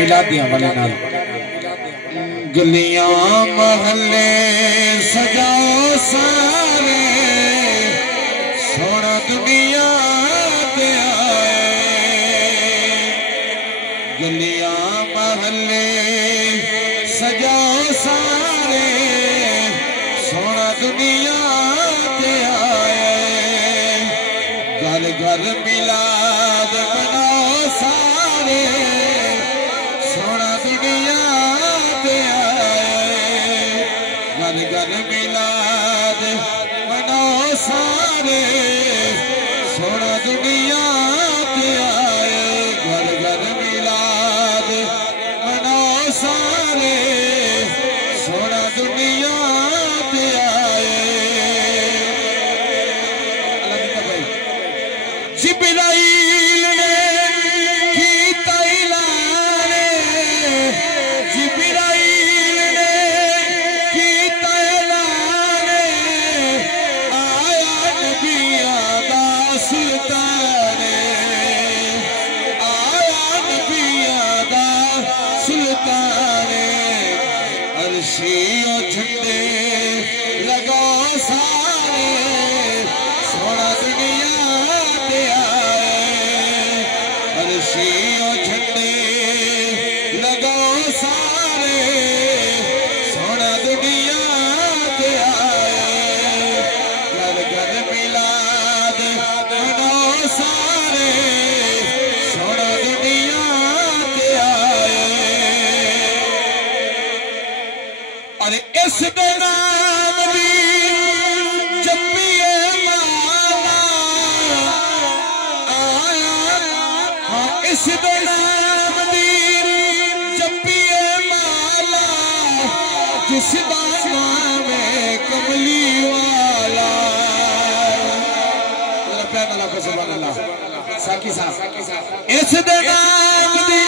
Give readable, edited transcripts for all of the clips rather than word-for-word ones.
मिलादियां वाले नाल गलियां महल्ले सजाओ सारे सोना दुनिया ते आए गलियां महल्ले सजाओ सारे सोना दुनिया ते आए घर घर मिलाद मनाओ सारे सोना दुनिया ते आए घर घर मिलाद मनाओ सारे सोना दुनिया ते आए घर घर मिलाद मनाओ सारे सोना दुनिया ते आए जिब्राइल ने कीता ऐलान जिब्राइल ने कीता ऐलान आया नबियां दा सुल्तान आया नबियां दा सुल्तान अर्शी झंडे लगाओ सारे सोना दुनिया ते आए अर्शी झंडे लगाओ सारे सोना दुनिया ते आए घर घर मिलाद मनाओ सारे सोना दुनिया ते आए अरे इस नाम दी जपिए माला आया हाँ इस नाम दी जपिए माला जिसदा नाम है कमली वाला प्यार अल्लाह को सुभान अल्लाह साकी साहब इस नाम दी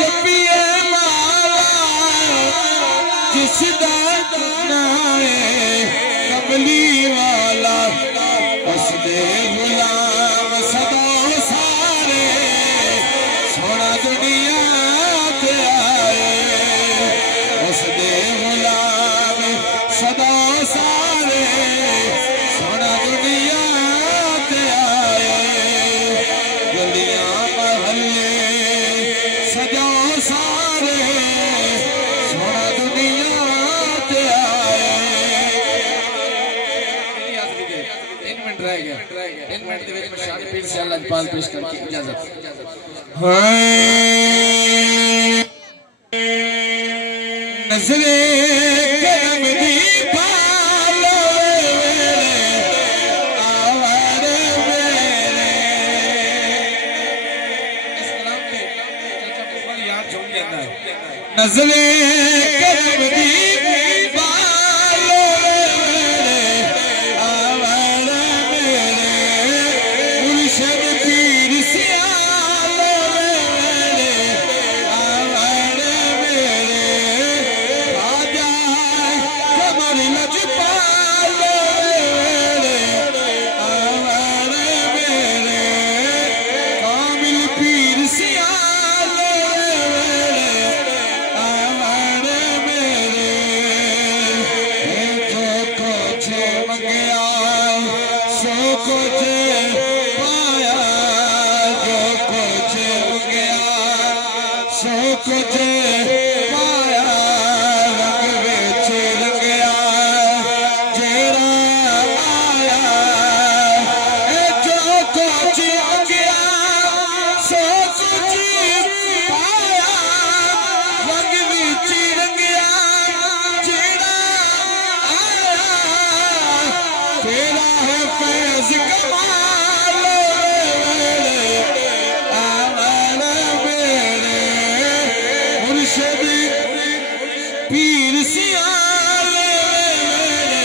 जपिए माला जिसदा नाम है कमली वाला उसदे गुलाम सदा सारे सोना दुनिया ते आए उसदे गुलाम सदा सारे सोना दुनिया ते आए गलियां महल्ले सजाओ सारे सोना दुनिया ते आए 3 मिनट रह गए 3 मिनट दे विच मैं शादी पीर से अल्लाह पाल पेश करके इजाजत नजरे करम दी पालो आवारे मेरे इस कलाम पे चाचा मुफल याद जोड़ लेता है नजरे करम दी पालो आवारे मेरे मुर्शिद पीर सियालो मेरे आवारे मेरे राजा कमर लजपालो मेरे आवारे मेरे कामिल पीर सियालो मेरे आवारे मेरे जो कुछ मंगया सो कुछ पाया जो कुछ मंगया सो कुछ पाया रंग विच रंगया जेड़ा आया जो कुछ मंगया सो कुछ पाया रंग विच रंगया जेड़ा आया तेरा है फैज कमाल मेरे आवार मेरे मुर्शिद पीर सियाल मेरे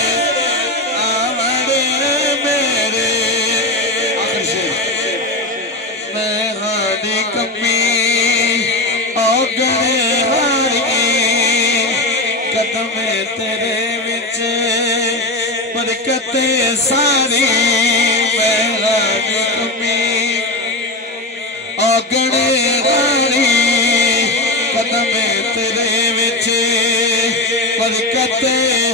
आवार मेरे आखिर शेर मैं हादी कमी औगणे हारी कदम तेरे विच बरकत सारी मेरा कमी औगणे हारी बरकत